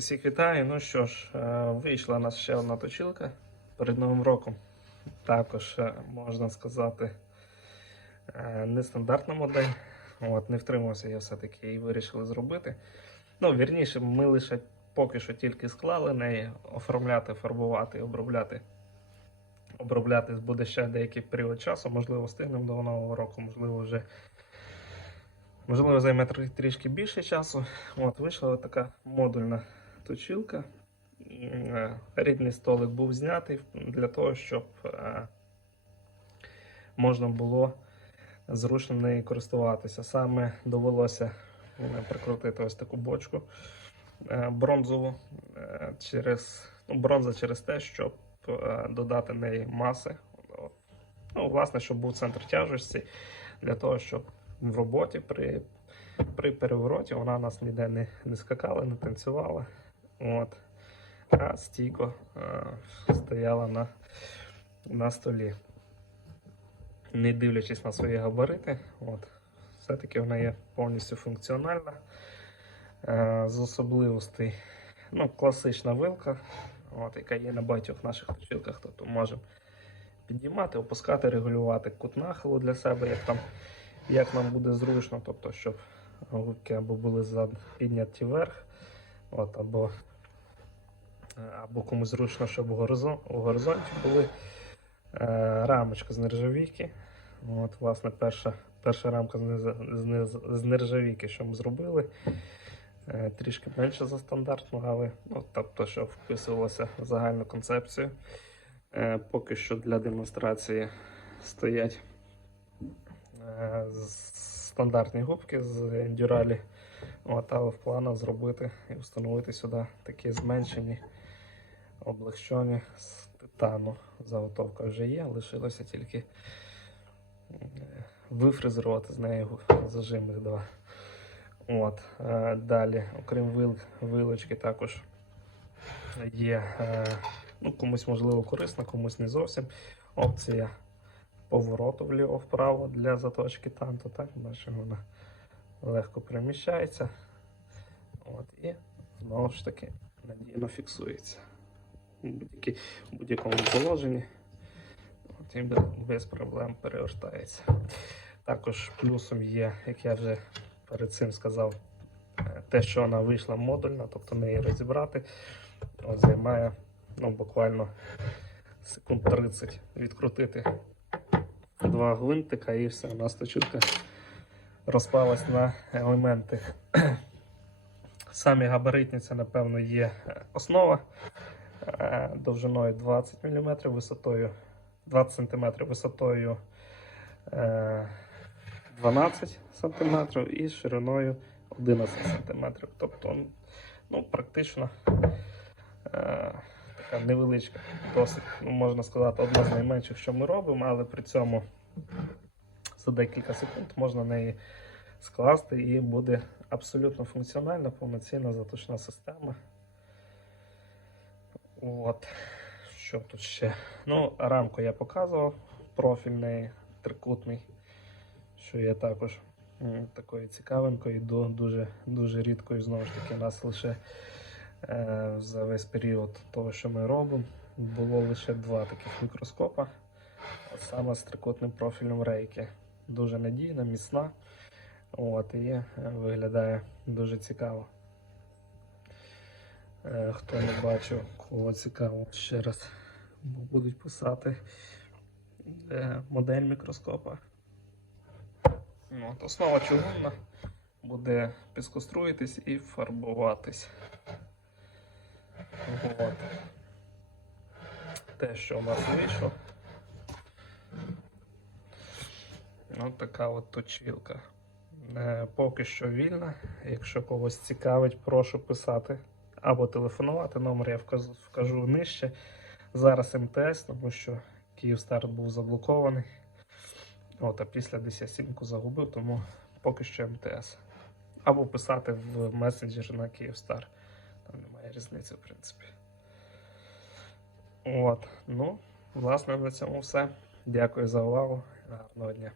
Всіх вітаю. Ну що ж, е, вийшла у нас ще одна точилка перед Новим роком. Також, е, можна сказати, е, нестандартна модель. От, не втримався я все-таки і вирішили зробити. Ну, вірніше, ми лише поки що тільки склали неї, оформляти, фарбувати і обробляти. Обробляти буде ще деякий період часу, можливо, встигнемо до нового року, можливо, вже можливо, займе трішки більше часу. От, вийшла така модульна точилка. Е, Рідний столик був знятий для того, щоб е, можна було зручно нею користуватися. Саме довелося е, прикрутити ось таку бочку бронзову через ну, бронза через те, щоб додати неї маси. Ну, власне, щоб був центр тяжесті, для того, щоб в роботі при, при перевороті вона нас ніде не, не скакала, не танцювала. От. А стійко е, стояла на, на столі. Не дивлячись на свої габарити, от, все-таки вона є повністю функціональна. Е, з особливостей ну, класична вилка, от, яка є на багатьох наших точилках, тобто можемо підіймати, опускати, регулювати кут нахилу для себе, як, там, як нам буде зручно, тобто, щоб губки або були підняті вверх, от, або, або комусь зручно, щоб у горизон, горизонті були. Е, рамочка з нержавійки. От, власне, перша, перша рамка з, нержавійки, що ми зробили. Е, трішки менше за стандартну, але ну, тобто, що вписувалося в загальну концепцію. Е, поки що для демонстрації стоять стандартні губки з ендюралі. Але в планах зробити і встановити сюди такі зменшені, облегчені з титану. Заготовка вже є, лишилося тільки е, вифрезерувати з неї зажимих два. От, е, далі, окрім вил, вилочки, також є е, ну, комусь можливо корисна, комусь не зовсім. Опція повороту вліво-вправо для заточки танту. Так, бачимо, вона легко переміщається. От, і знову ж таки надійно фіксується. В будь-якому положенні. От, і без, проблем перевертається. Також плюсом є, як я вже перед цим сказав, те, що вона вийшла модульна, тобто неї розібрати, от, займає ну, буквально секунд 30 відкрутити два гвинтика і все, у нас точилка розпалась на елементи. Самі габаритні це, напевно, є е, основа е, довжиною 20 мм, висотою 20 см, висотою е, 12 см і шириною 11 см. Тобто, ну, практично е, така невеличка, досить, ну, можна сказати, одна з найменших, що ми робимо, але при цьому за декілька секунд можна неї скласти і буде абсолютно функціональна, повноцінна заточна система. От. Що тут ще? Ну, рамку я показував, профільний, трикутний, що є також такою цікавинкою, дуже, дуже рідкою, знову ж таки, нас лише е, за весь період того, що ми робимо, було лише два таких мікроскопа, саме з трикутним профілем рейки. Дуже надійна, міцна. От, і е, виглядає дуже цікаво. Е, Хто не бачив, кого цікаво, ще раз бу- будуть писати е, модель мікроскопа. От, основа чугунна буде піскоструїтись і фарбуватись. От. Те, що у нас вийшло. Ось така от точилка. Е, Поки що вільна. Якщо когось цікавить, прошу писати або телефонувати. Номер я вкажу нижче. Зараз МТС, тому що Київстар був заблокований. От, а після десь я сімку загубив, тому поки що МТС. Або писати в месенджер на Київстар. Там немає різниці, в принципі. От, ну, власне, на цьому все. Дякую за увагу. Гарного дня.